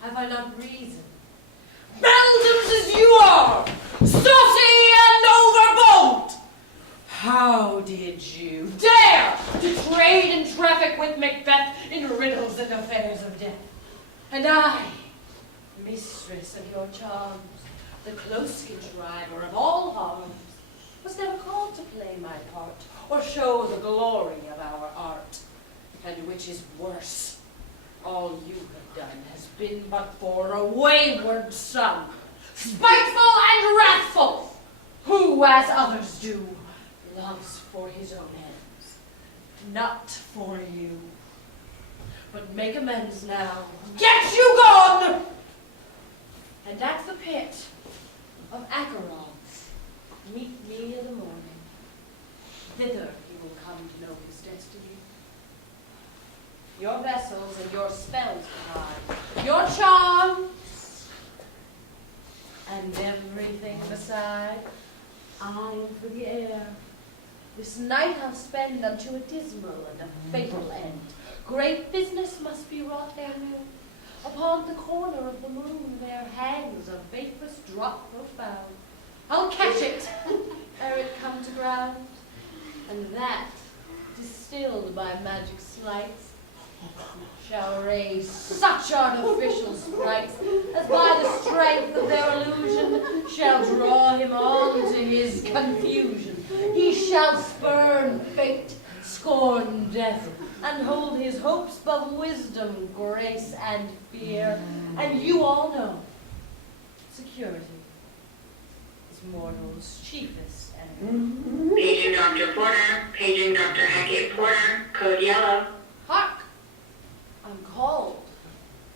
Have I not reason? Beldams as you are, saucy and overbold! How did you dare to trade and traffic with Macbeth in riddles and affairs of death? And I, mistress of your charms, the close contriver of all harms, was never called to play my part or show the glory of our art. And which is worse, all you have done has been but for a wayward son, spiteful and wrathful, who, as others do, loves for his own ends, not for you. But make amends now. Get you gone! And at the pit of Acheron, meet me in the morning. Thither he will come to know his destiny. Your vessels and your spells behind, your charms, and everything beside, eyeing for the air. This night I'll spend unto a dismal and a fatal end. Great business must be wrought therein. Upon the corner of the moon there hangs a faithless drop profound. I'll catch it ere it come to ground, and that, distilled by magic sleights, shall raise such artificial sprites as by the strength of their illusion shall draw him on to his confusion. He shall spurn fate, scorn death, and hold his hopes above wisdom, grace, and fear. And you all know, security is mortal's chiefest enemy. Paging Dr. Porter, paging Dr. Hackett Porter, code yellow. Hark! I'm called.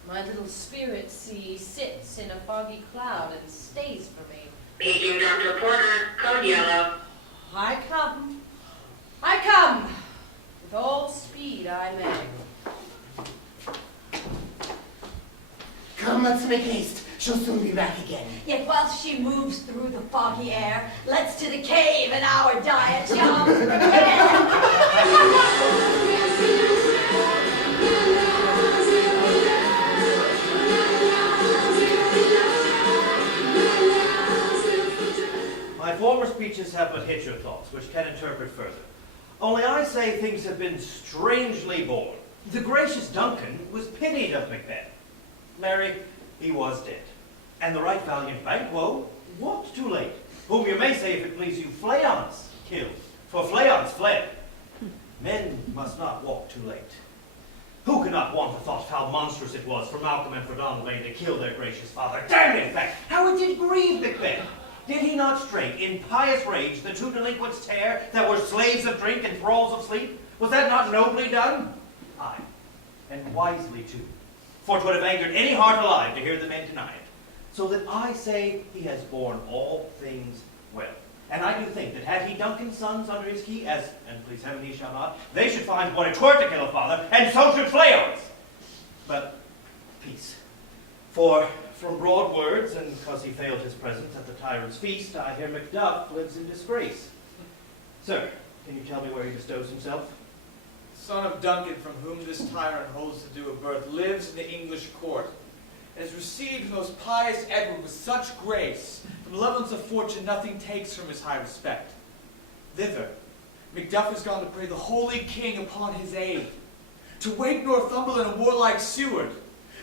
My little spirit sea sits in a foggy cloud and stays for me. Paging Dr. Porter, code yellow. I come. I come. With all speed I may. Come, let's make haste. She'll soon be back again. Yet whilst she moves through the foggy air, let's to the cave and our diet shall prepare. My former speeches have but hit your thoughts, which can interpret further. Only I say things have been strangely born. The gracious Duncan was pitied of Macbeth. Marry, he was dead. And the right valiant Banquo walked too late, whom you may say, if it please you, Fleance killed, for Fleance fled. Men must not walk too late. Who cannot want the thought how monstrous it was for Malcolm and for Donalbain to kill their gracious father? Damn in fact, how it did grieve Macbeth! Did he not straight, in pious rage, the two delinquents tear that were slaves of drink and thralls of sleep? Was that not nobly done? Aye, and wisely too. For 'twould have angered any heart alive to hear the men deny it. So that I say he has borne all things well. And I do think that had he Duncan's sons under his key, as, and please heaven he shall not, they should find what it were to kill a father, and so should Fleance. But peace. For from broad words, and because he failed his presence at the tyrant's feast, I hear Macduff lives in disgrace. Sir, can you tell me where he bestows himself? Son of Duncan, from whom this tyrant holds the due of birth, lives in the English court, and has received most pious Edward with such grace, from levels of fortune nothing takes from his high respect. Thither, Macduff has gone to pray the holy king upon his aid, to wake Northumberland a warlike Seward,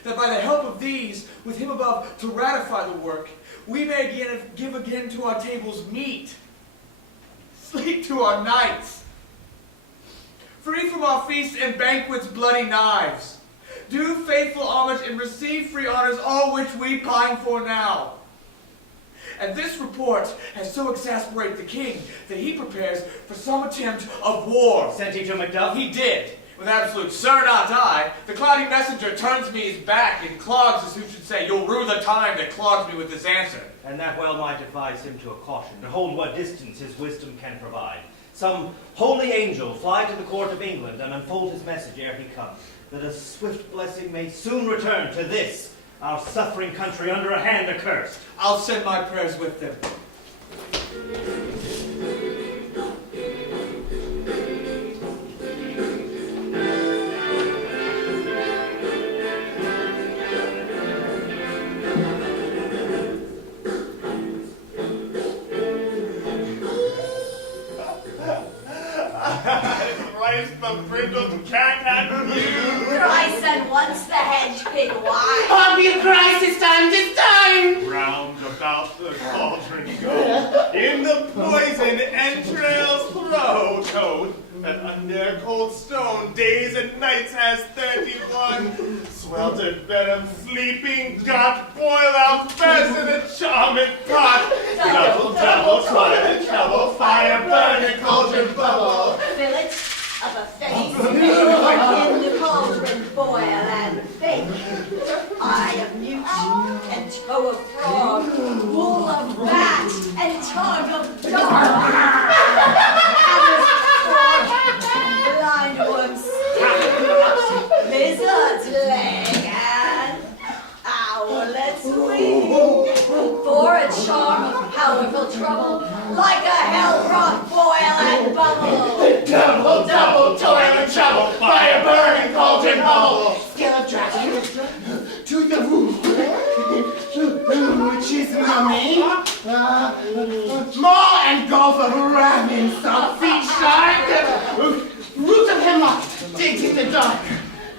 that by the help of these, with him above to ratify the work, we may give again to our tables meat, sleep to our nights, free from our feasts and banquets bloody knives, do faithful homage and receive free honors, all which we pine for now. And this report has so exasperated the king that he prepares for some attempt of war. Sent he to Macduff? He did. With absolute "Sir, not I," the cloudy messenger turns me his back and clogs, as who should say, "You'll rue the time that clogs me with this answer." And that well might advise him to a caution, to hold what distance his wisdom can provide. Some holy angel fly to the court of England and unfold his message ere he come, that a swift blessing may soon return to this, our suffering country under a hand accursed. I'll send my prayers with them. brindled cat and you. Thrice and once the hedge pig wide. Harpy of Christ, it's time, it's time! Round about the cauldron go, in the poison entrails throw. Toad, that under cold stone days and nights has 31. Sweltered venom sleeping got, boil out fast in a charming pot. Double, double, toil and trouble, fire burn and cauldron bubble. Fill it of a face, in the cauldron boil and bake. Eye of newt and toe of frog, wool of bat and tongue of dog. Blind worms, lizard's leg, and owlet's wing. For a charm of powerful trouble, like a hell-rock boil and bubble. Double, double, toil and trouble, fire burning, cauldron bubble. Skill of dragon, tooth of woo, which is mummy. Maw and gulf of ramen, soft feet shark. Root of hemlock, digged in the dark.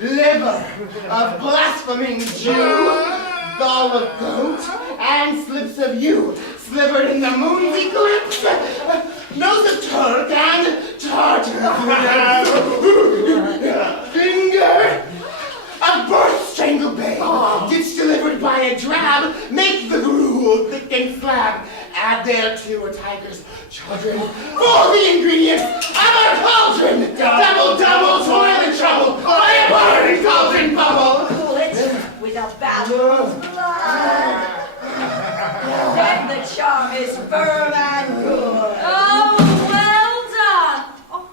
Liver of blaspheming Jew. Gall of goat and slips of yew, slivered in the moon's eclipse. Nose of Turk and tartar. Finger of birth strangled babe, gets delivered by a drab. Make the gruel thick and slab. Add thereto a tiger's children. For the ingredients of our cauldron. Double, double, toil and trouble. Fire burning, cauldron bubble. Cool it with a baptism blood. Then the charm is firm and good. Oh, well done. Oh,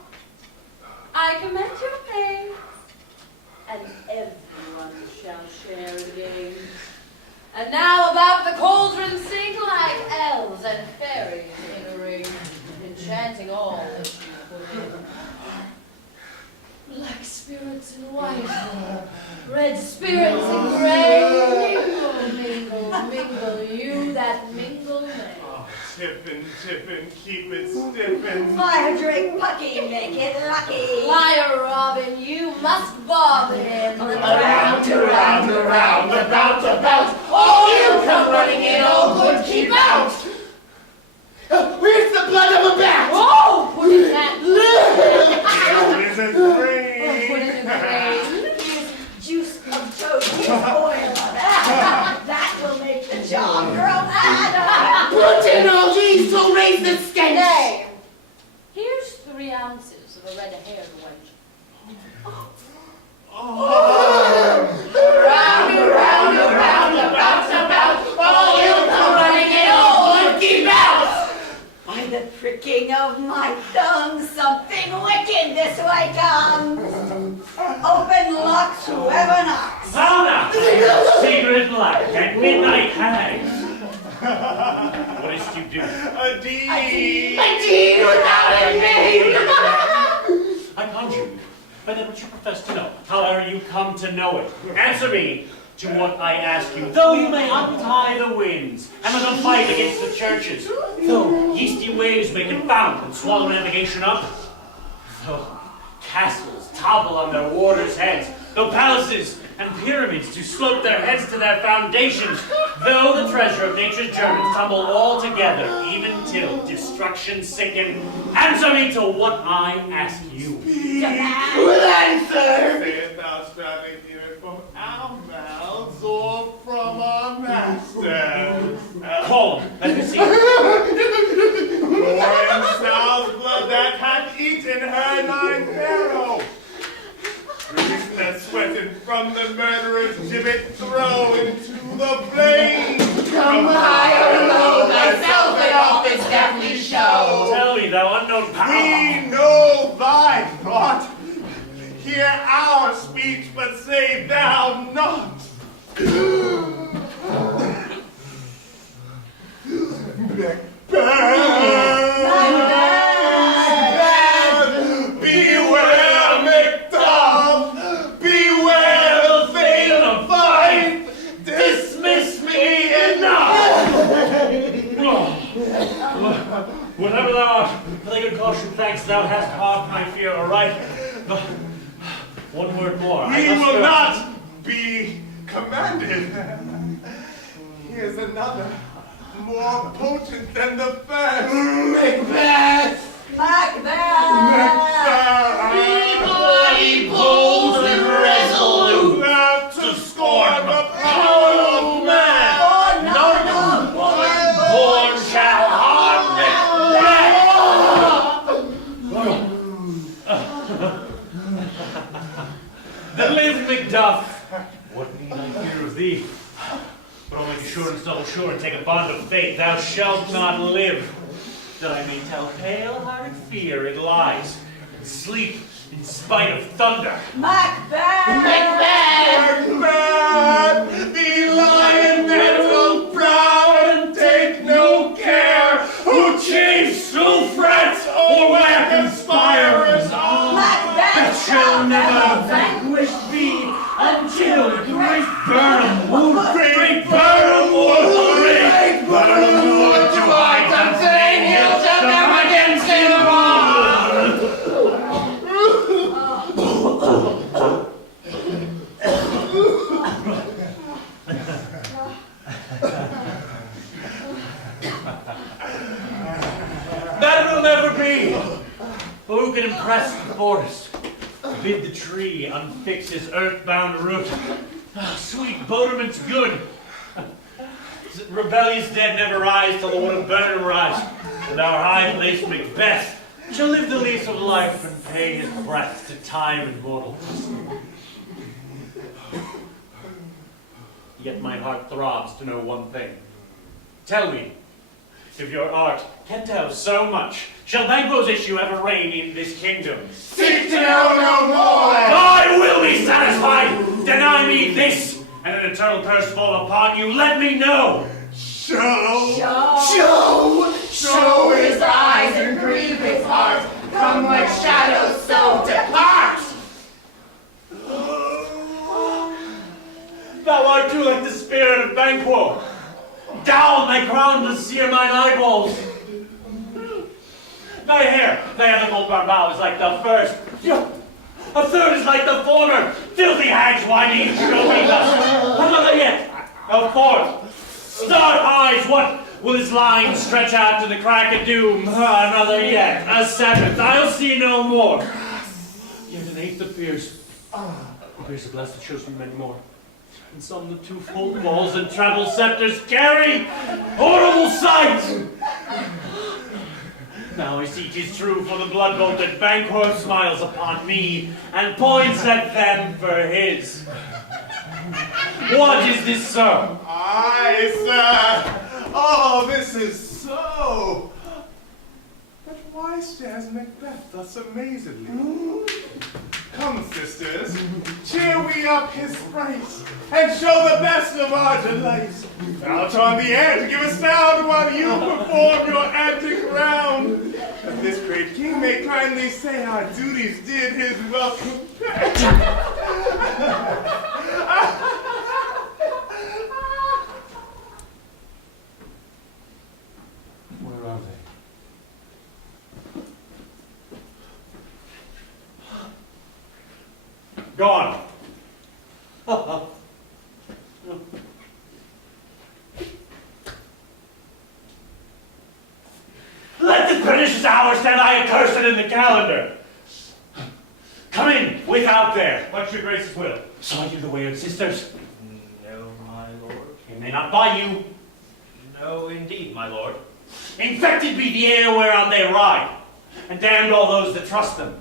I commend your pain, and everyone shall share in games. And now about the cauldron sing like elves and fairies in a ring, enchanting all that you put in. Black spirits in white, red spirits in gray, mingle, mingle, mingle, you that mingle may. Oh, tippin', keep it stiffin'. Fire drink Pucky, make it lucky. Liar Robin, you must bobbin. Around, around, around, about, all you come running in, all good, keep out. Where's the blood of a bat? Oh, put it in that. What is it, Put green? it in the rain. Use juice of toad, use oil of that. That will make the job grow madder. Put in all these to raise the stench. Nay, here's 3 ounces of a red-haired wench. Around, around, around, about, all you come running in, all good, keep out. By the pricking of my thumb, something wicked this way comes. Open locks, whoever knocks. Paula! Secret light at midnight hangs. What is to do? A deed. A deed without a name. I conjure you, by that which you profess to know, however you come to know it. Answer me to what I ask you, though you may untie the winds, and let them fight against the churches, though yeasty waves may confound and swallow navigation up, though castles topple on their warders' heads, though palaces and pyramids do slope their heads to their foundations, though the treasure of nature's germs tumble all together, even till destruction sicken. Answer me to what I ask you. With answer. Sayest thou striving hear it from our mouths or from our masters? Call him, let me see. Or in Sal's blood that hath eaten her 9th arrow. Release that sweating from the murderer's gibbet, throw into the flames. Come high or low, thyself in office deftly show. Tell me, thou unknown power. We know thy thought. Hear our speech, but say thou not. Macbeth! Beware Macduff! Beware the fate of fight! Dismiss me enough! Whatever thou art, for thy good caution, thanks, thou hast halved my fear aright. He will not be commanded. Here's another, more potent than the first. Macbeth! Macbeth! Bloody bold and resolute, Not to scorn the power of man. Oh, no, Born shall harm Macbeth. Then live, Macduff. What need I fear of thee? But only sure and double sure and take a bond of faith. Thou shalt not live, that I may tell pale-hearted fear it lies, and sleep in spite of thunder. Macbeth! Macbeth, the lion mettle proud and take no care, who chafes, who frets, or where conspirers are. Macbeth Shall never vanquish thee until great Burnham wood, great Burnham wood, great Burnham wood, do I contain he'll come against him That will never be. But who can impress the forest? Bid the tree unfix his earthbound root. Sweet Boderman's good. Rebellious dead never rise till the wood of Burnham rise. And our high-placed Macbeth shall live the lease of life and pay his breath to time and mortal. Yet my heart throbs to know one thing. Tell me, if your art can tell so much, shall Banquo's issue ever reign in this kingdom? Seek to know no more! I will be satisfied! Deny me this, and an eternal curse fall upon you. Let me know! Show his eyes and grieve his heart. Come like shadows, so depart! Thou art too like the spirit of Banquo. Down thy crown to sear mine eyeballs. Thy hair, thy ethical brow is like the first. A third is like the former. Filthy hags, why do you show me thus? Another yet. A fourth. Stark eyes, what will his lines stretch out to the crack of doom? Another yet. A seventh. I'll see no more. Yet an eighth appears. Appears the blessed shows me many more. And some the twofold balls and treble scepters carry. Horrible sight! Now I see 'tis true, for the blood boat that Banquo smiles upon me and points at them for his. What is this, sir? Aye, sir. Oh, this is so. But why stares Macbeth thus amazedly? Come, sisters, cheer we up his sprite, and show the best of our delight. Out on the air to give a sound while you perform your antic round. That this great king may kindly say our duties did his welcome pay. Where are they? Gone. Let this pernicious hour stand I accursed in the calendar. Come in, without there, what your graces will. Saw you the wayward sisters? No, my lord. Came they not by you? No, indeed, my lord. Infected be the air whereon they ride, and damned all those that trust them.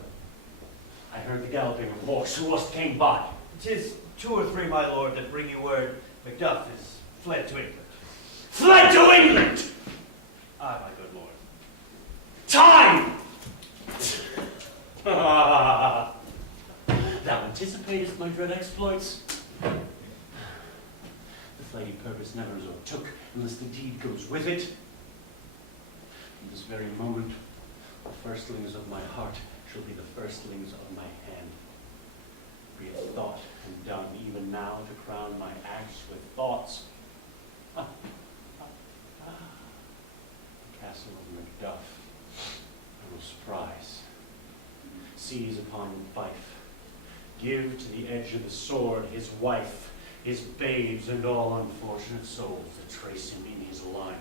I heard the galloping of horse. Who else came by? 'Tis 2 or 3, my lord, that bring you word Macduff is fled to England. Fled to England! Aye, my good lord. Time! Thou anticipatest my dread exploits. The flighty purpose never is o'ertook, unless the deed goes with it. In this very moment, the firstlings of my heart shall be the firstlings of my hand. Be it thought and done even now to crown my acts with thoughts. The castle of Macduff I will surprise. Seize upon fife, Give to the edge of the sword his wife, his babes, and all unfortunate souls that trace him in his line.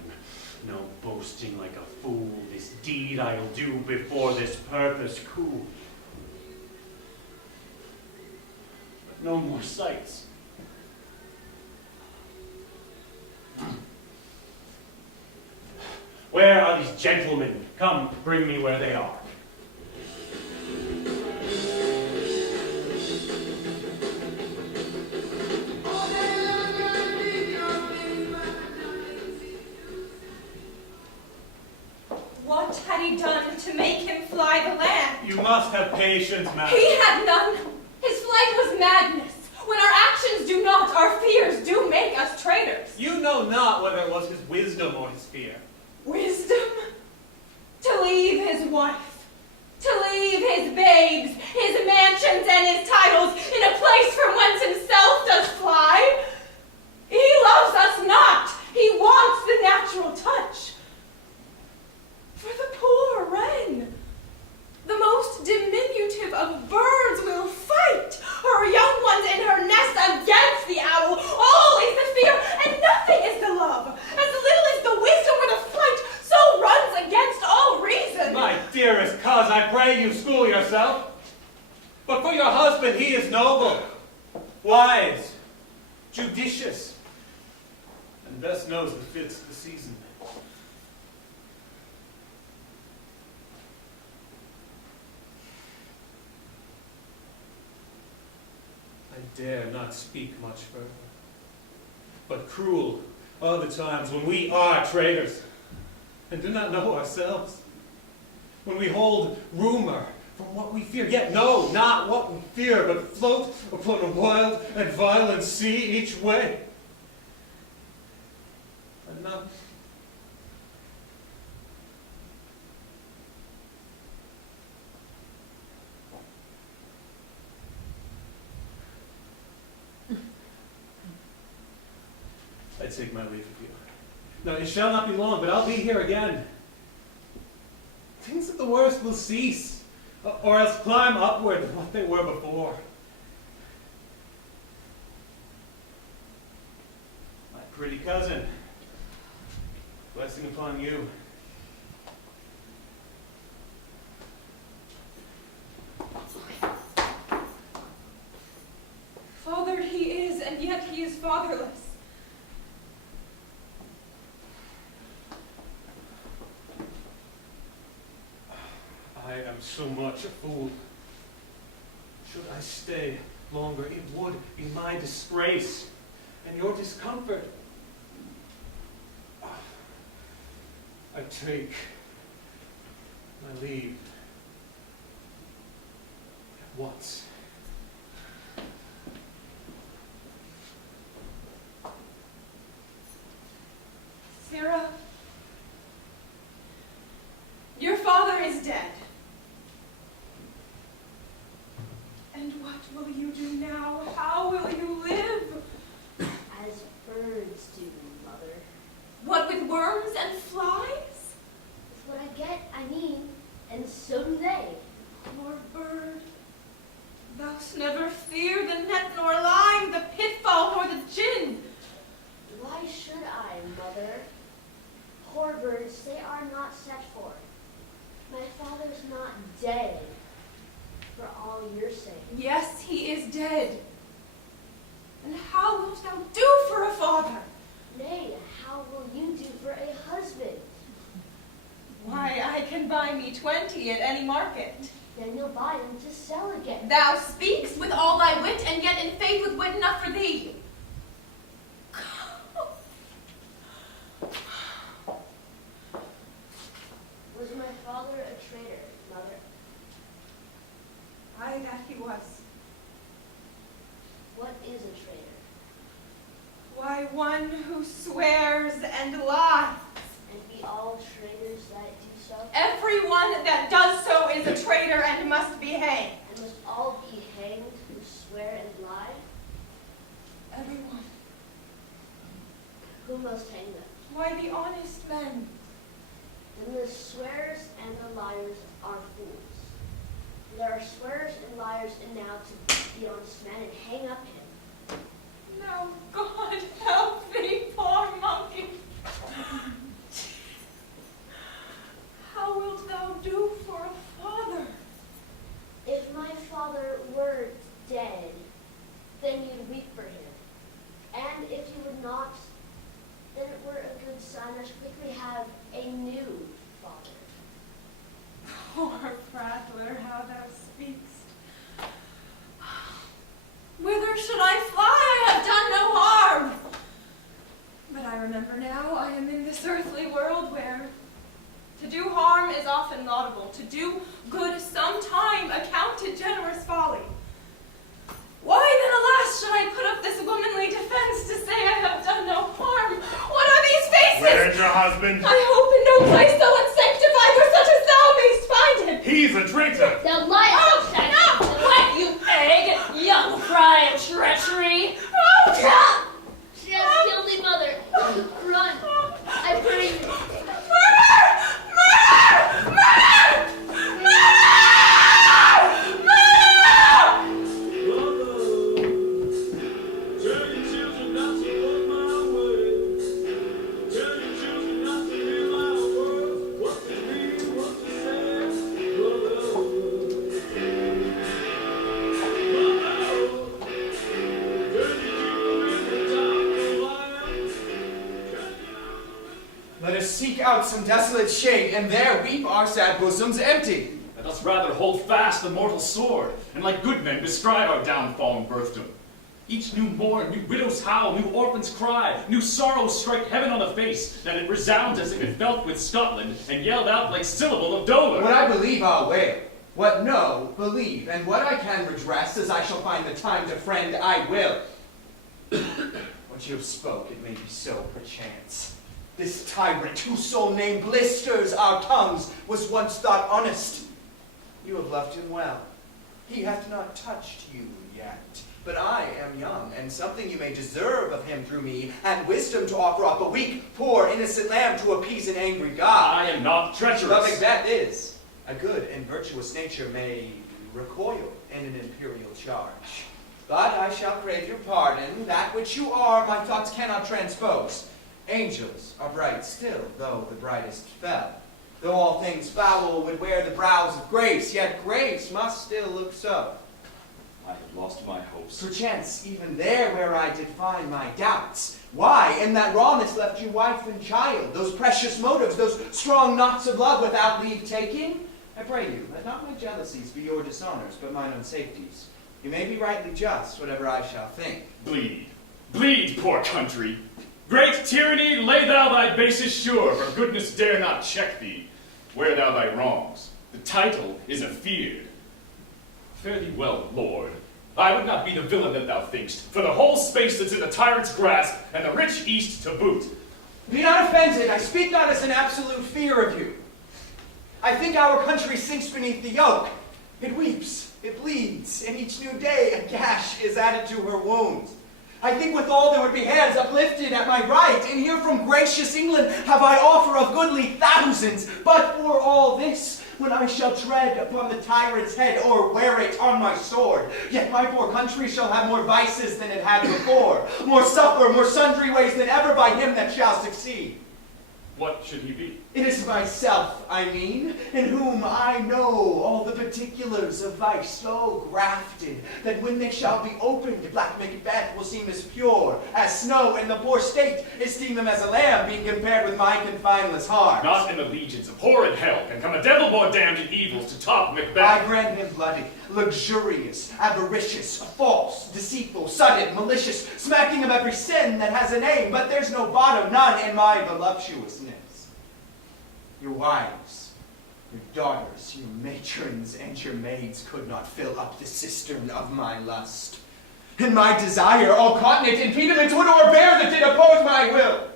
No boasting like a fool, this deed I'll do before this purpose cool. But no more sights. Where are these gentlemen? Come, bring me where they are. What had he done to make him fly the land? You must have patience, madam. He had none. His flight was madness. When our actions do not, our fears do make us traitors. You know not whether it was his wisdom or his fear. Wisdom? To leave his wife, to leave his babes, his mansions and his titles in a place from whence himself does fly. He loves us not. He wants the natural touch. For the poor wren, the most diminutive of birds will fight her young ones in her nest against the owl. All is the fear, and nothing is the love. As little is the wisdom or the flight, so runs against all reason. My dearest cuz, I pray you school yourself. But for your husband, he is noble, wise, judicious, and best knows the fits of the season. I dare not speak much further. But cruel are the times when we are traitors and do not know ourselves. When we hold rumor from what we fear, yet know not what we fear, but float upon a wild and violent sea each way. Enough. I take my leave of you. Now, it shall not be long, but I'll be here again. Things of the worst will cease, or else climb upward to what they were before. My pretty cousin, blessing upon you. Fathered he is, and yet he is fatherless. I am so much a fool. Should I stay longer, it would be my disgrace and your discomfort. I take my leave at once. Sarah, your father is dead. And what will you do now? How will you live? As birds do, Mother. What with worms and flies? With what I get, I mean, and so do they. Poor bird, thou'st never fear the net nor lime, the pitfall nor the gin. Why should I, Mother? Poor birds, they are not set for. My father's not dead, for all your sake. Yes, he is dead. And how wilt thou do for a father? Nay, how will you do for a husband? Why, I can buy me 20 at any market. Then you'll buy them to sell again. Thou speakst with all thy wit, and yet in faith with wit enough for thee. Was my father a traitor, Mother? Aye, that he was. What is a traitor? Why, one who swears and lies. And be all traitors that do so? Everyone that does so is a traitor and must be hanged. And must all be hanged who swear and lie? Everyone. Who must hang them? Why, the honest men. Then the swearers and the liars are fools. There are swearers and liars enow to beat the honest man and hang up him. No, God help thee, poor monkey. How wilt thou do for a father? If my father were dead, then you'd weep for him. And if he were not, then it were a good sign I should quickly have a new father. Poor prattler, how thou speakst. Whither should I fly? I have done no harm. But I remember now I am in this earthly world where to do harm is often laudable, to do good sometime accounted generous folly. Why then, alas, should I put up this womanly defense to say I have done no harm? What are these faces? Where's your husband? I hope in no place so unsanctified where such as thou mayst find him. He's a traitor. Thou liest, No! What, you egg, young fry of treachery? Stop! She has killed thee, mother. Run. I pray you. Let us seek out some desolate shade, and there weep our sad bosoms empty. Let us rather hold fast the mortal sword, and like good men bestride our downfall and birthdom. Each new mourn, new widows howl, new orphans cry, new sorrows strike heaven on the face, that it resounds as if it felt with Scotland, and yelled out like syllable of dolor. What I believe I'll wail, what no, believe, and what I can redress, as I shall find the time to friend, I will. What you have spoke, it may be so, perchance. This tyrant, whose sole name blisters our tongues, was once thought honest. You have loved him well. He hath not touched you yet. But I am young, and something you may deserve of him through me, and wisdom to offer up a weak, poor, innocent lamb to appease an angry God. I am not treacherous. But Macbeth is. A good and virtuous nature may recoil in an imperial charge. But I shall crave your pardon. That which you are, my thoughts cannot transpose. Angels are bright still, though the brightest fell. Though all things foul would wear the brows of grace, yet grace must still look so. I have lost my hopes. Perchance even there where I did find my doubts. Why in that rawness left you wife and child? Those precious motives, those strong knots of love without leave taking? I pray you, let not my jealousies be your dishonors, but mine own safeties. You may be rightly just, whatever I shall think. Bleed. Bleed, poor country. Great tyranny, lay thou thy bases sure, for goodness dare not check thee. Wear thou thy wrongs. The title is afeard. Fare thee well, lord. I would not be the villain that thou thinkst, for the whole space that's in the tyrant's grasp, and the rich east to boot. Be not offended, I speak not as an absolute fear of you. I think our country sinks beneath the yoke. It weeps, it bleeds, and each new day a gash is added to her wounds. I think withal there would be hands uplifted at my right, and here from gracious England have I offer of goodly thousands. But for all this, when I shall tread upon the tyrant's head, or wear it on my sword, yet my poor country shall have more vices than it had before, more suffer, more sundry ways than ever by him that shall succeed. What should he be? It is myself, I mean, in whom I know all the particulars of vice so grafted, that when they shall be opened, black Macbeth will seem as pure as snow, and the poor state esteem him as a lamb, being compared with my confineless heart. Not in the legions of horrid hell can come a devil more damned in evils to top Macbeth. I brand him bloody, luxurious, avaricious, false, deceitful, sudden, malicious, smacking of every sin that has a name, but there's no bottom, none in my voluptuousness. Your wives, your daughters, your matrons, and your maids could not fill up the cistern of my lust. And my desire, all continent impediments would o'erbear that did oppose my will.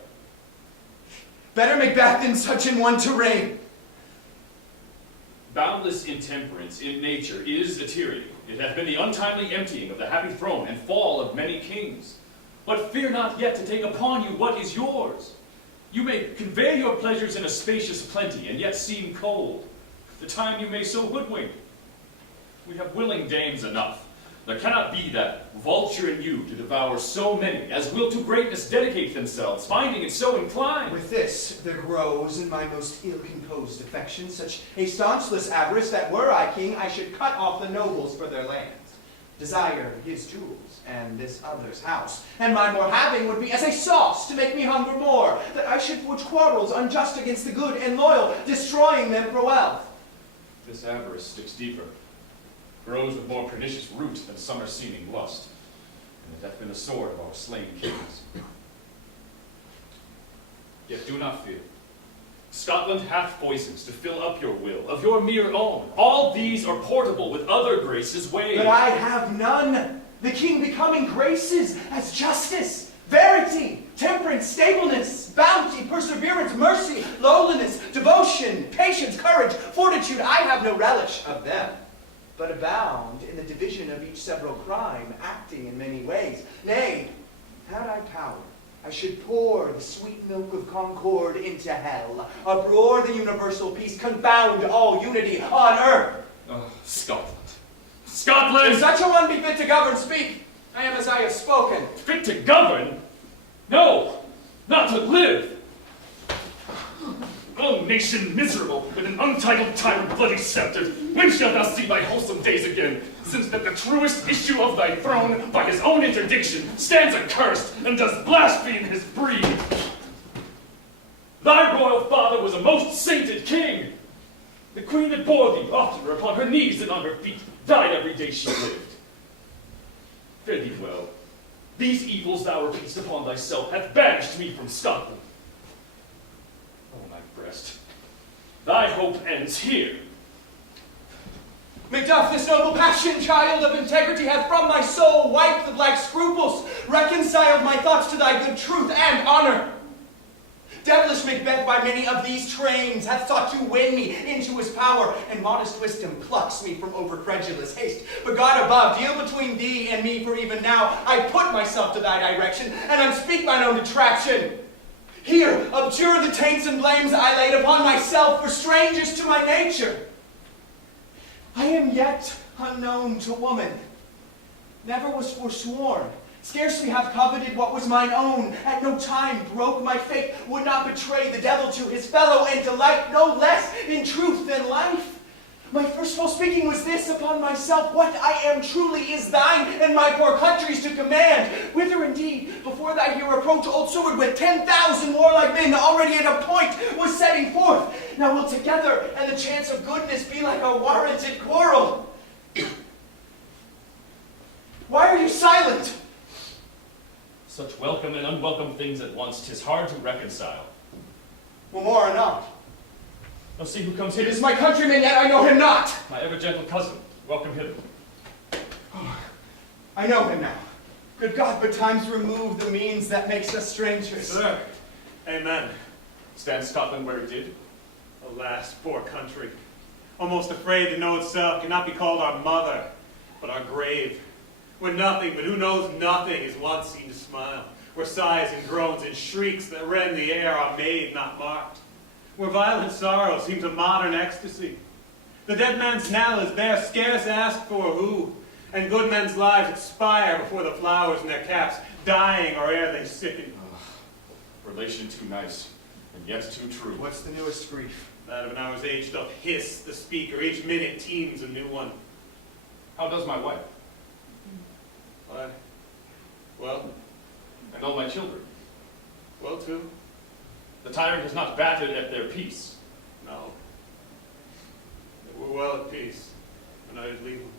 Better Macbeth than such an one to reign. Boundless intemperance in nature is a tyranny. It hath been the untimely emptying of the happy throne and fall of many kings. But fear not yet to take upon you what is yours. You may convey your pleasures in a spacious plenty, and yet seem cold. The time you may so hoodwink. We have willing dames enough. There cannot be that vulture in you to devour so many as will to greatness dedicate themselves, finding it so inclined. With this, there grows in my most ill-composed affection such a staunchless avarice that were I king, I should cut off the nobles for their lands, desire his jewels and this other's house, and my more having would be as a sauce to make me hunger more, that I should forge quarrels unjust against the good and loyal, destroying them for wealth. This avarice sticks deeper, grows with more pernicious root than summer-seeming lust, and it hath been the sword of our slain kings. Yet do not fear. Scotland hath poisons to fill up your will, of your mere own. All these are portable with other graces weighed. But I have none. The king becoming graces as justice, verity, temperance, stableness, bounty, perseverance, mercy, lowliness, devotion, patience, courage, fortitude. I have no relish of them, but abound in the division of each several crime, acting in many ways. Nay, had I power, I should pour the sweet milk of concord into hell, uproar the universal peace, confound all unity on earth. Oh, Scotland. Scotland! If such a one be fit to govern, speak. I am as I have spoken. Fit to govern? No, not to live. O nation miserable, with an untitled tyrant bloody sceptred, when shalt thou see thy wholesome days again, since that the truest issue of thy throne, by his own interdiction, stands accursed, and does blaspheme his breed? Thy royal father was a most sainted king. The queen that bore thee, oftener upon her knees than on her feet, died every day she lived. Fare thee well. These evils thou repeatest upon thyself hath banished me from Scotland. Oh, my breast, thy hope ends here. Macduff, this noble passion, child of integrity, hath from my soul wiped the black scruples, reconciled my thoughts to thy good truth and honor. Devilish Macbeth by many of these trains hath sought to win me into his power, and modest wisdom plucks me from over-credulous haste. But God above, deal between thee and me, for even now I put myself to thy direction, and unspeak mine own detraction. Here, abjure the taints and blames I laid upon myself, for strangers to my nature. I am yet unknown to woman, never was forsworn, scarcely have coveted what was mine own, at no time broke my faith, would not betray the devil to his fellow, and delight no less in truth than life. My first false speaking was this upon myself: what I am truly is thine, and my poor country's to command. Whither indeed, before thy here approach, old Seward with 10,000 warlike men already at a point was setting forth. Now will together, and the chance of goodness be like a warranted quarrel. Why are you silent? Such welcome and unwelcome things at once, 'tis hard to reconcile. Well, more or not. Now see who comes It here. is my countryman, yet I know him not. My ever-gentle cousin. Welcome hither. Oh, I know him now. Good God, but times remove the means that makes us strangers. Sir, amen. Stand Scotland where it did? Alas, poor country. Almost afraid to know itself cannot be called our mother, but our grave. Where nothing, but who knows nothing, is once seen to smile. Where sighs and groans and shrieks that rend the air are made, not marked. Where violent sorrow seems a modern ecstasy. The dead man's knell is there, scarce asked for who, and good men's lives expire before the flowers in their caps, dying or ere they sicken. Relation too nice, and yet too true. What's the newest grief? That of an hour's age doth hiss the speaker, each minute teems a new one. How does my wife? Why, well, And all my children? well too. The tyrant has not battered at their peace. No. They were well at peace when I did leave them.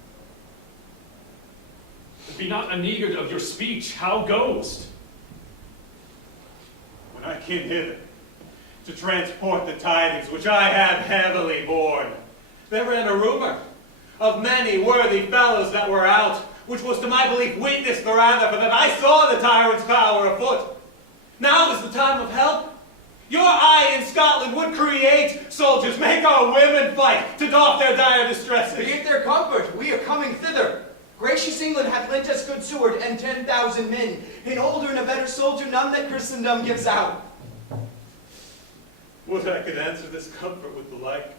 Be not enagured of your speech. How goest? When I came hither to transport the tidings which I have heavily borne, there ran a rumor of many worthy fellows that were out, which was to my belief witnessed the rather, for that I saw the tyrant's power afoot. Now is the time of help. Your eye in Scotland would create soldiers, make our women fight to doff their dire distresses. Be it their comfort, we are coming thither. Gracious England hath lent us good Seward and 10,000 men. An older and a better soldier, none that Christendom gives out. Would I could answer this comfort with the like.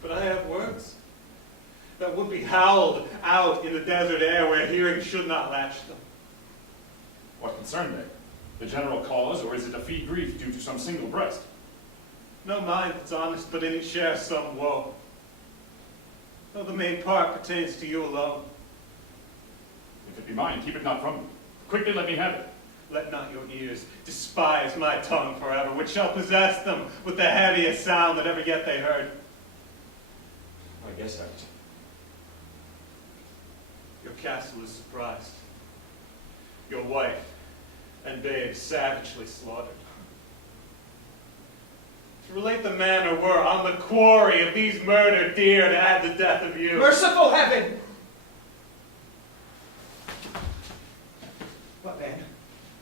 But I have words. that would be howled out in the desert air where hearing should not latch them. What concern they? The general cause, or is it a fee grief due to some single breast? No mind that's honest, but in it shares some woe. Though the main part pertains to you alone. If it be mine, keep it not from me. Quickly let me have it. Let not your ears despise my tongue forever, which shall possess them with the heaviest sound that ever yet they heard. I guess that. Your castle is surprised. Your wife and babes savagely slaughtered. To relate the manner were on the quarry of these murdered deer to add the death of you. Merciful heaven! What then?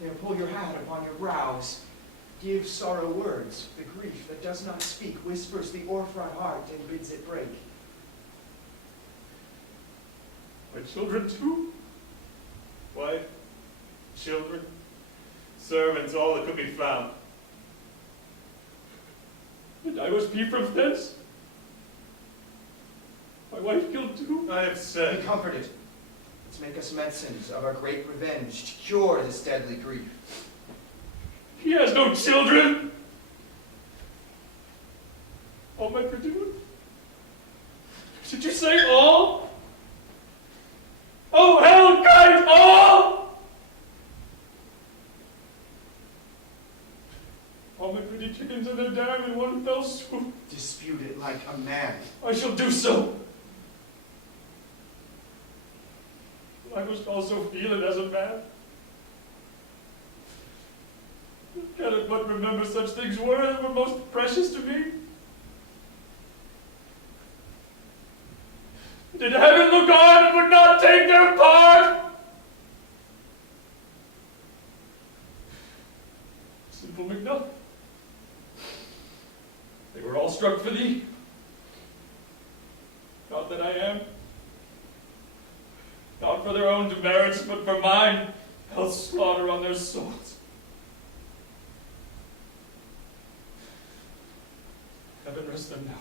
There, pull your hat upon your brows. Give sorrow words. The grief that does not speak whispers the o'erfraught heart and bids it break. My children too? Wife, children, servants, all that could be found. And I was be from thence. My wife killed too. I have said. Be comforted. Let's make us medicines of our great revenge to cure this deadly grief. He has no children. All my fordoing. Did you say all? Oh, hell, guide all! All my pretty chickens and their dam in one fell swoop. Dispute it like a man. I shall do so. I must also feel it as a man. Can it but remember such things were that were most precious to me? Did heaven look on and would not take their part? Simple Macduff. They were all struck for thee. Not that I am. Not for their own demerits, but for mine, held slaughter on their swords. Heaven rest them now.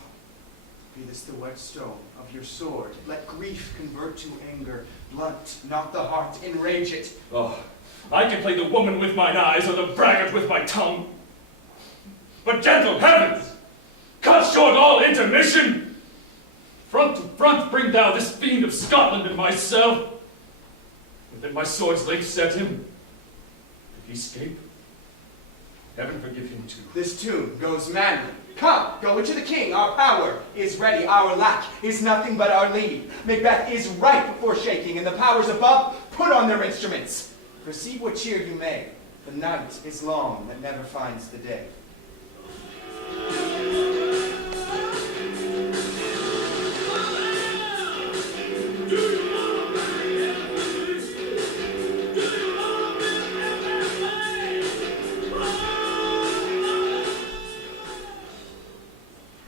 Be this the whetstone of your sword. Let grief convert to anger. Blunt not the heart, enrage it. Oh, I can play the woman with mine eyes or the braggart with my tongue. But gentle heavens, cut short all intermission. Front to front bring thou this fiend of Scotland and myself. Within my sword's length set him. If he escape, heaven forgive him too. This tune goes manly. Come, go into the king. Our power is ready. Our lack is nothing but our lead. Macbeth is right before shaking, and the powers above put on their instruments. Perceive what cheer you may. The night is long that never finds the day.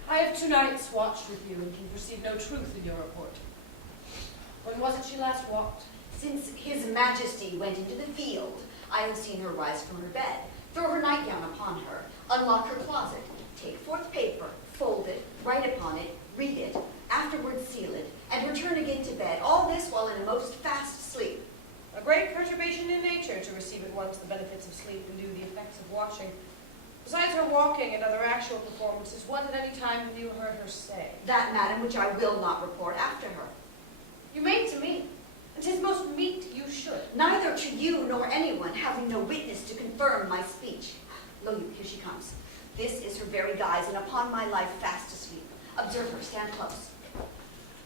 I have 2 nights watched with you and can perceive no truth in your report. When was it she last walked? Since His Majesty went into the field, I have seen her rise from her bed, throw her nightgown upon her, unlock her closet, take forth paper, fold it, write upon it, read it, afterwards seal it, and return again to bed, all this while in a most fast sleep. A great perturbation in nature to receive at once the benefits of sleep and do the effects of watching. Besides her walking and other actual performances, what at any time have you heard her say? That, madam, which I will not report after her. You made to me, and 'tis most meet you should. Neither to you nor anyone, having no witness to confirm my speech. Lo you, here she comes. This is her very guise, and upon my life fast asleep. Observe her, stand close.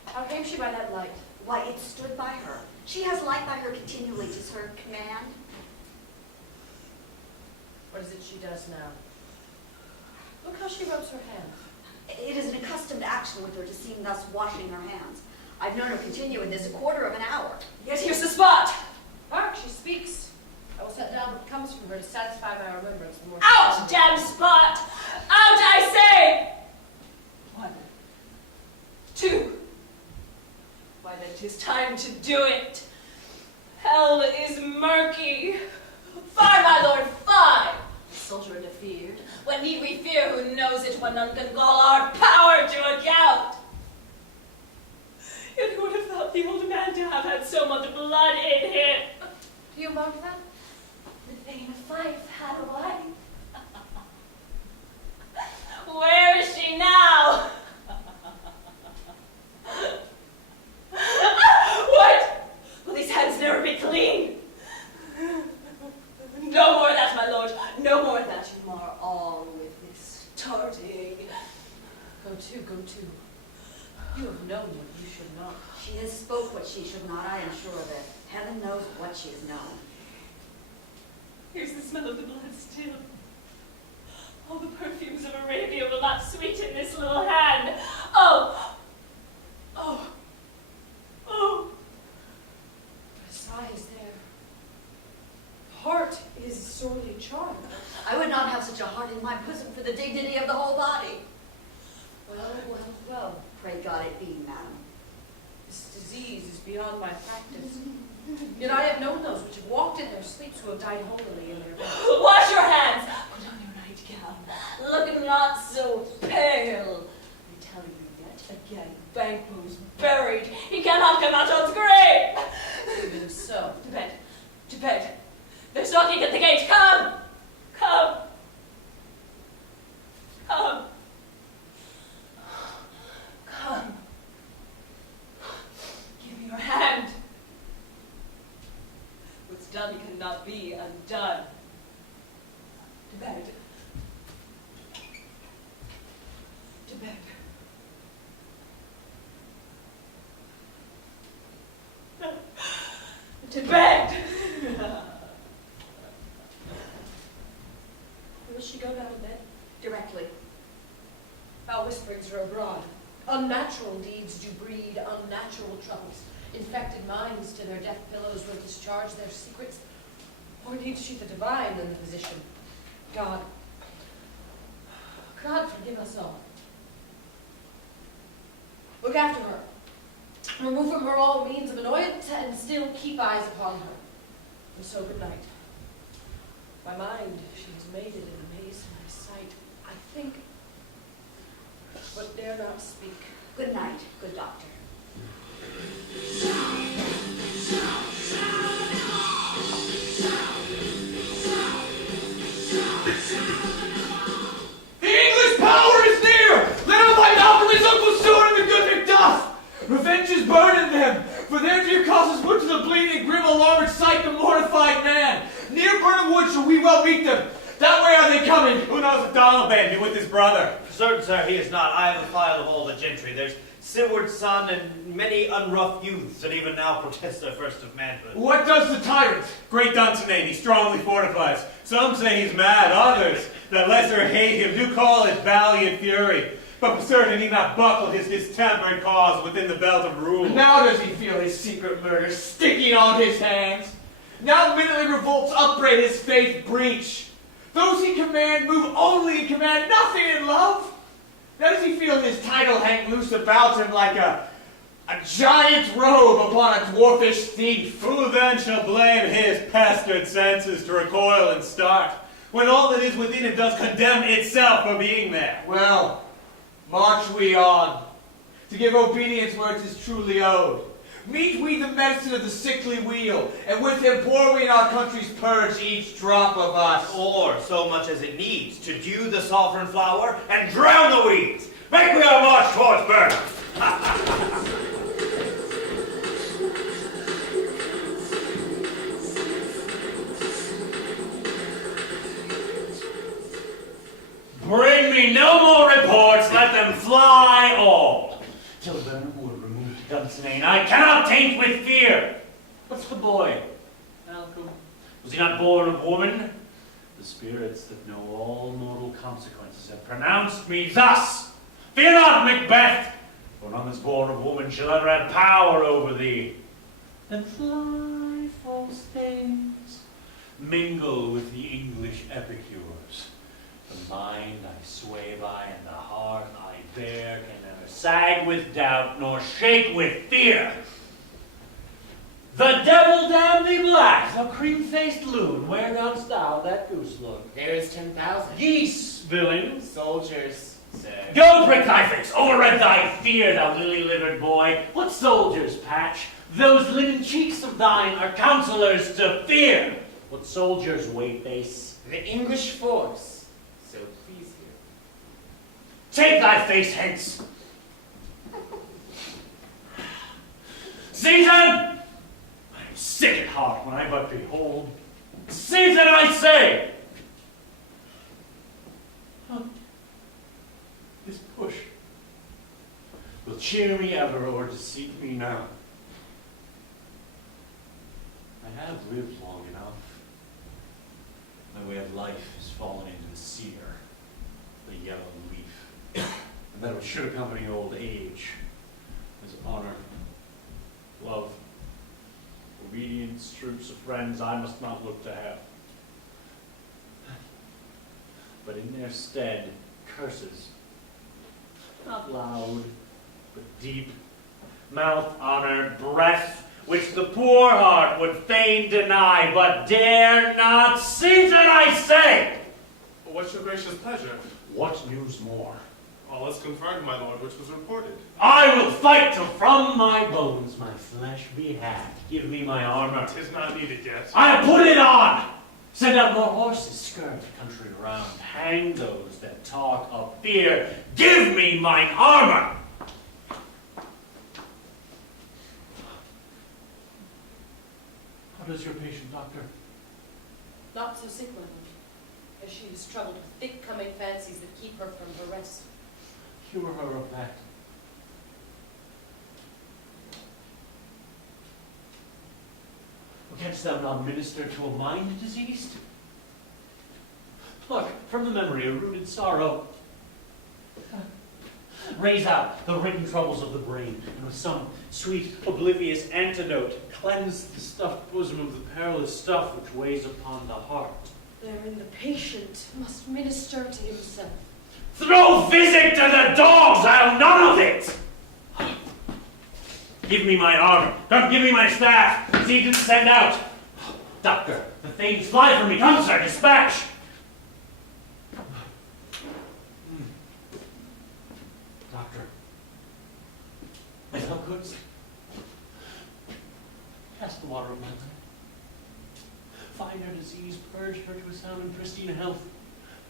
How came she by that light? Why, it stood by her. She has light by her continually, 'tis her command. What is it she does now? Look how she rubs her hands. It is an accustomed action with her to seem thus washing her hands. I've known her continue in this a quarter of an hour. Yet here's the spot! Hark, she speaks. I will set down what comes from her to satisfy my remembrance. The more Out, damn spot! Out, I say! 1, 2. Why, then 'tis time to do it. Hell is murky. Fie, my lord, fie! Soldier defeared. What need we fear who knows it when none can call our power to account? Yet who had so much blood in him. Do you mark that? The Thane of Fife had a wife. Where is she now? What? Will these hands never be clean? No more of that, my lord. No more of that. You mar all with this tarting. Go to, go to. You have known what you should not. She has spoke what she should not, I am sure of it. Heaven knows what she has known. Here's the smell of the blood still. All the perfumes of Arabia will not sweeten this little hand. Oh! Oh! Oh! The sigh is there. The heart is sorely charmed. I would not have such a heart in my bosom for the dignity of the whole body. Well, well, well. Pray God it be, madam. This disease is beyond my practice. Yet I have known those which have walked in their sleeps who have died holily in their beds. Wash your hands! Put on your nightgown. Look not so pale. I tell you yet again, Banquo's buried. He cannot come out of his grave. Even so. To bed. To bed. There's knocking at the gate. Come! Come! Come! Come. Give me your hand. What's done cannot be undone. To bed. To bed. To bed! Will she go down to bed? Directly. Foul whisperings are abroad. Unnatural deeds do breed unnatural troubles. Infected minds to their death pillows will discharge their secrets. Or needs she the divine in the physician? God forgive us all. Look after her. Remove from her all means of annoyance and still keep eyes upon her. And so good night. My mind, she has made it in amaze in my sight. I think, but dare not speak. Good night, good doctor. The English power is near! Let them fight out for his Uncle Stewart and the good Macduff! Revenge is burning them, for their dear causes put to the bleeding, grim, alarmed sight the mortified man. Near Burnham Wood shall we well meet them. That way are they coming. Who knows if Donald be with his brother? Certain, sir, he is not. I have the file of all the gentry. There's Seward's son and many unroughed youths that even now protest their first of manhood. What does the tyrant? Great Duncan name, he strongly fortifies. Some say he's mad, others, that lesser hate him, do call it valiant fury. But for certain he not buckled his distempered cause within the belt of rule. Now does he feel his secret murder sticking on his hands? Now minutely revolts upbraid his faith breach. Those he command move only in command, nothing in love. Now does he feel his title hang loose about him like a giant's robe upon a dwarfish thief? Who then shall blame his pestered senses to recoil and start, when all that is within him does condemn itself for being there? Well, march we on, to give obedience where it is truly owed. Meet we the medicine of the sickly wheel, and with him pour we in our country's purge each drop of us. Or so much as it needs, to dew the sovereign flower and drown the weeds. Make we our march towards Burnham. Bring me no more reports, let them fly all. Till Burnham Wood remove Duncan's name, I cannot taint with fear. What's the boy? Malcolm. Was he not born of woman? The spirits that know all mortal consequences have pronounced me thus. Fear not, Macbeth, for none that's born of woman shall ever have power over thee. Then fly, false things, mingle with the English epicures. The mind I sway by and the heart I bear can never sag with doubt nor shake with fear. The devil damn thee black, thou cream-faced loon, where dost thou that goose look? There is 10,000. Geese, villain. Soldiers, sir. Go, prick thy face, overread thy fear, thou lily-livered boy. What soldiers, Patch? Those linen cheeks of thine are counselors to fear. What soldiers wait base? The English force, so please you. Take thy face hence. Season! I am sick at heart when I but behold. Season, I say! Huh. This push will cheer me ever or deceive me now. I have lived long enough. My way of life has fallen into the cedar, the yellow leaf, and that which should accompany old age is honor, love, obedience, troops of friends I must not look to have. But in their stead, curses, not loud, but deep, mouth-honored breath, which the poor heart would fain deny, but dare not seize it, I say! What's your gracious pleasure? What news more? All is confirmed, my lord, which was reported. I will fight till from my bones my flesh be hacked. Give me my armor. 'Tis not needed yet. I'll put it on! Send out more horses, skirt the country around. Hang those that talk of fear. Give me mine armor! How does your patient, doctor? Not so sick, my lord, as she is troubled with thick coming fancies that keep her from her rest. Cure her of that. Canst thou not minister to a mind diseased? Pluck from the memory a rooted sorrow. Raise out the written troubles of the brain, and with some sweet, oblivious antidote, cleanse the stuffed bosom of the perilous stuff which weighs upon the heart. Therein the patient must minister to himself. Throw physic to the dogs, I'll none of it! Give me my armor. Come, give me my staff. See to send out. Doctor, the thanes fly from me. Come, sir, dispatch. Doctor, if thou couldst, cast the water of my lamp. Find her disease, purge her to a sound and pristine health.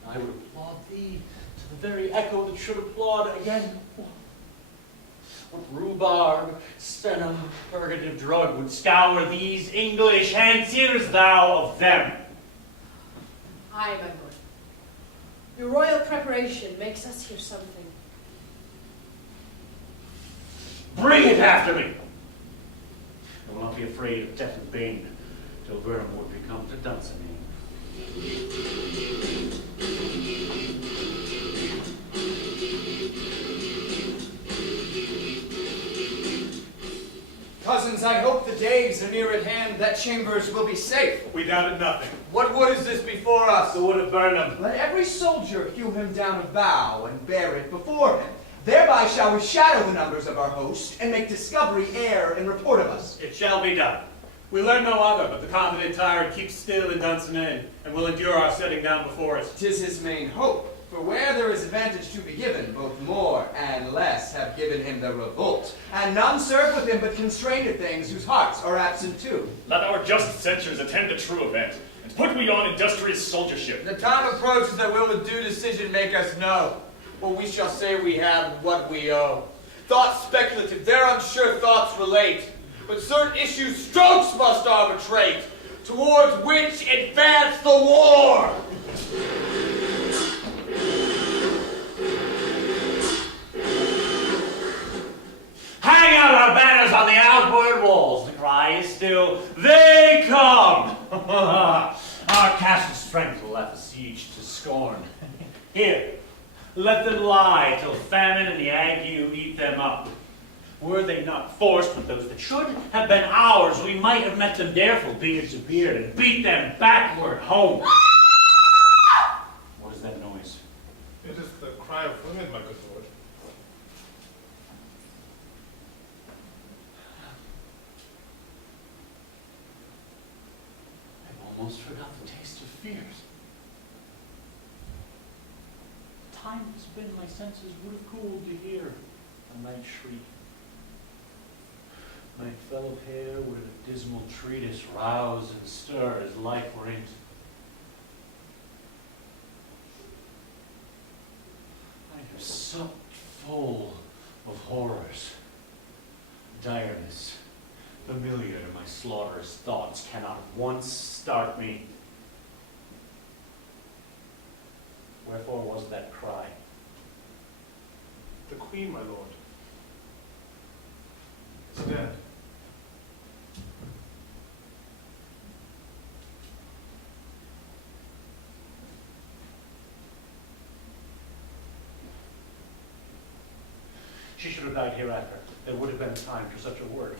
I would applaud thee to the very echo that should applaud again. What rhubarb, steno, purgative drug would scour these English hands? Hearest thou of them? Aye, my lord. Your royal preparation makes us hear something. Bring it after me! I will not be afraid of death and bane till Vernon would become to Duncan. Cousins, I hope the days are near at hand that Chambers will be safe. We doubted nothing. What wood is this before us? The wood of Burnham. Let every soldier hew him down a bough and bear it before him. Thereby shall we shadow the numbers of our host and make discovery ere in report of us. It shall be done. We learn no other, but the confident tyrant keeps still in Dunsinane, and will endure our setting down before it. 'Tis his main hope. For where there is advantage to be given, both more and less have given him the revolt. And none serve with him but constrained things whose hearts are absent too. Let our just censures attend the true event, and put we on industrious soldiership. The time approaches that will with due decision make us know what we shall say we have and what we owe. Thoughts speculative, their unsure thoughts relate, but certain issues strokes must arbitrate, towards which advance the war. Hang out our banners on the outward walls. The cry is still, they come! Our castle strength will laugh a siege to scorn. Here, let them lie till famine and the ague eat them up. Were they not forced with those that should have been ours, we might have met them dareful beard to beard and beat them backward home. What is that noise? It is the cry of women, my good lord. I've almost forgot the taste of fears. The time has been my senses would have cooled to hear a night shriek. My fellow pair would a dismal treatise rouse and stir as life were in't. I have supped full of horrors, direness, familiar to my slaughterous thoughts, cannot once start me. Wherefore was that cry? The queen, my lord, is dead. She should have died hereafter. There would have been time for such a word.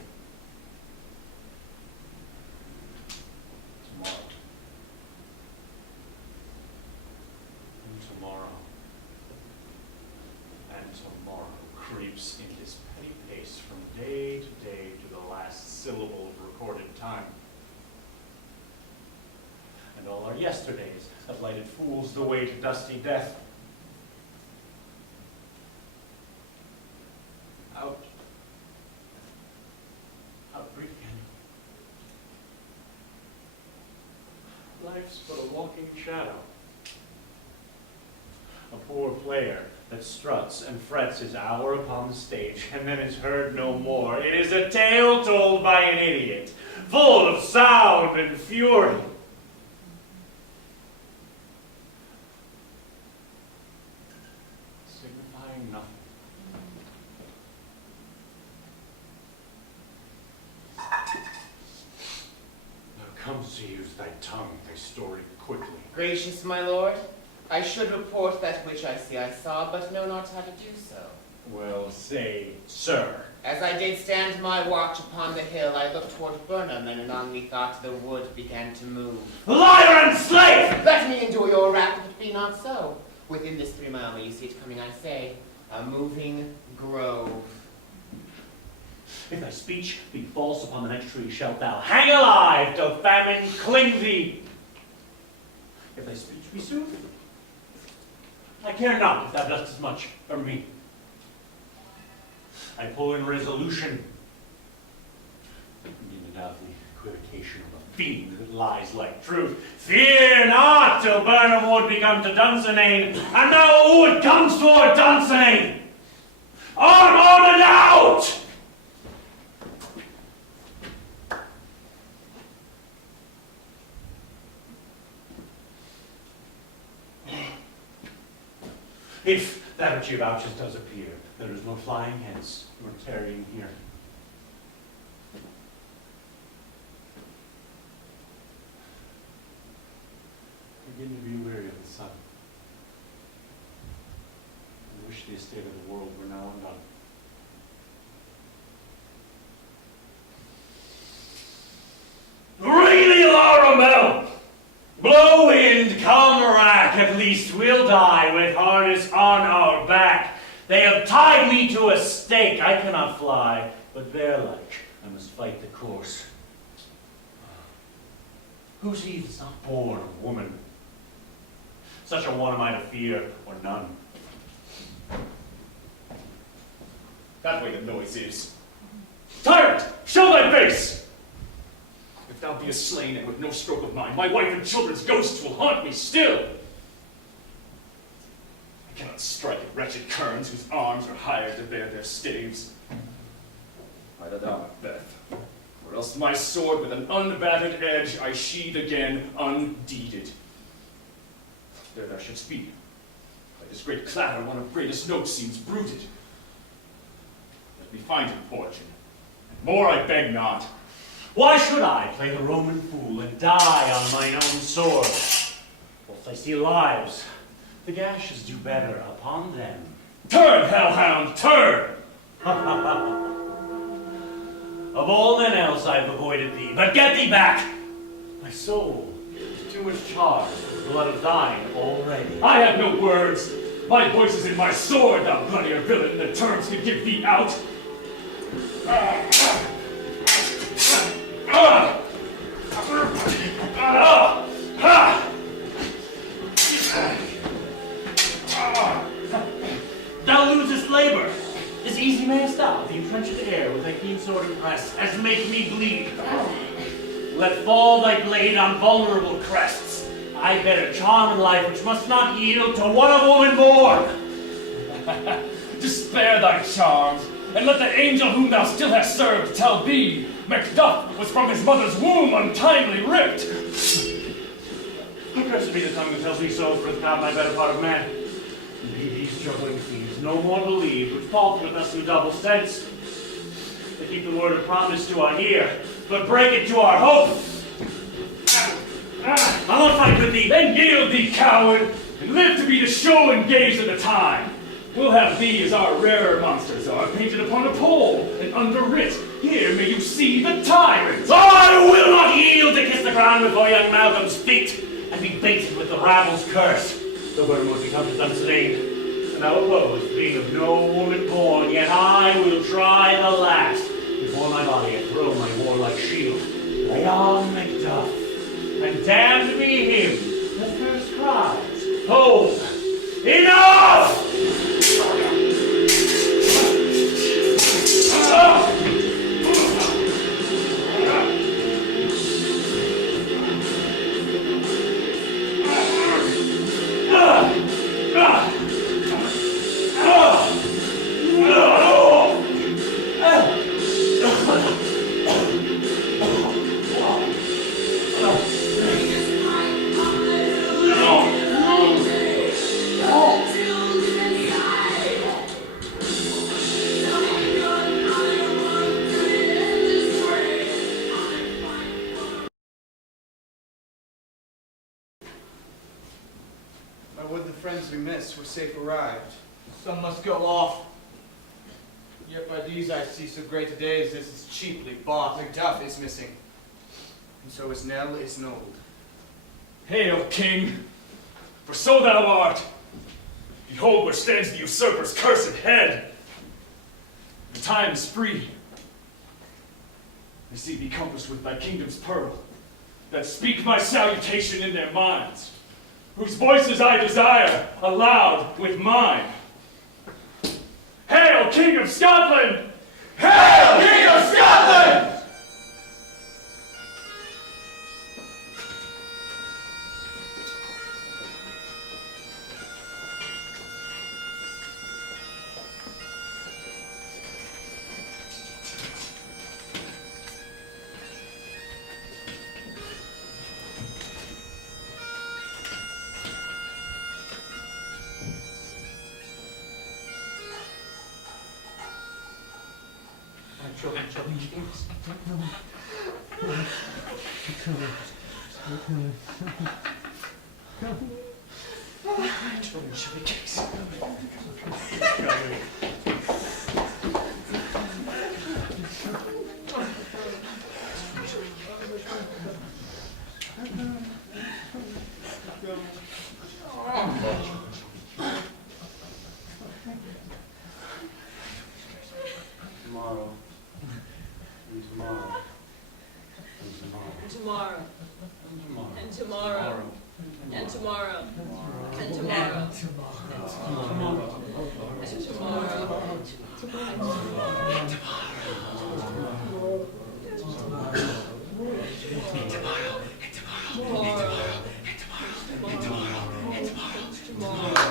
Tomorrow. And tomorrow. And tomorrow creeps in his petty pace from day to day to the last syllable of recorded time. And all our yesterdays have lighted fools the way to dusty death. Out. Out brief again. Life's but a walking shadow. A poor player that struts and frets his hour upon the stage and then is heard no more. It is a tale told by an idiot, full of sound and fury. Signifying nothing. Comes to use thy tongue, thy story quickly. Gracious my lord, I should report that which I see I saw, but know not how to do so. Well, say, sir. As I did stand my watch upon the hill, I looked toward Burnham, and anon methought the wood began to move. Liar and slave! Let me endure your wrath, if it be not so. Within this 3 mile, you see it coming, I say, a moving grove. If thy speech be false upon the next tree, shalt thou hang alive till famine cling thee. If thy speech be sooth, I care not if thou dost as much for me. I pull in resolution, in out the equivocation of a fiend that lies like truth. Fear not till Burnham would become to Dunsinane, and thou would comes toward Dunsinane. On and out! If that which he vouches does appear, there is no flying hence, nor tarrying here. I begin to be weary of the sun. I wish the estate of the world were now undone. Ring the alarm bell! Blow wind, come rack, at least we'll die with harness on our back. They have tied me to a stake, I cannot fly, but bear-like, I must fight the course. Who's he that's not born of woman? Such a one am I to fear, or none. That way the noise is. Tyrant, show thy face! If thou be slain, and with no stroke of mine, my wife and children's ghosts will haunt me still. I cannot strike at wretched kerns whose arms are hired to bear their staves. Either thou, Macbeth, or else my sword with an unbattered edge I sheathe again undeeded. There thou shouldst be. By this great clatter, one of greatest notes seems bruited. Let me find him, fortune, and more I beg not. Why should I play the Roman fool and die on mine own sword? Whilst I see lives, the gashes do better upon them. Turn, hellhound, turn! Of all men else I've avoided thee, but get thee back! My soul is too much charged with blood of thine already. I have no words. My voice is in my sword, thou bloodier villain, the terms can give thee out. Thou losest labor. Is easy mayest thou, the entrenched air with thy keen sword impress, as make me bleed. Let fall thy blade on vulnerable crests. I bear a charm in life which must not yield to one of woman born. Despair thy charms, and let the angel whom thou still hast served tell thee, Macduff was from his mother's womb untimely ripped. Cursed be the tongue that tells me so, for it's not my better part of man. Indeed, these juggling thieves no more believe, which falter with us in double sense. They keep the word of promise to our ear, but break it to our hope. I won't fight with thee. Then yield thee, coward, and live to be the show and gaze of the time. We'll have thee as our rarer monsters are, painted upon a pole, and underwrit, here may you see the tyrant. I will not yield to kiss the ground before young Malcolm's feet, and be baited with the rabble's curse. The wormwood becomes unslain, and I oppose, being of no woman born, yet I will try the last, before my body had thrown my warlike shield. Lay on, Macduff, and damned be him that first cries, hold, enough! We missed were safe arrived. Some must go off. Yet by these I see so great a day as this is cheaply bought. Macduff is missing, and so is Nell is Nold. Hail, King, for so thou art. Behold where stands the usurper's cursed head. The time is free. I see thee compassed with thy kingdom's pearl, that speak my salutation in their minds, whose voices I desire, aloud with mine. Hail, King of Scotland! Hail, King of Scotland! Tomorrow.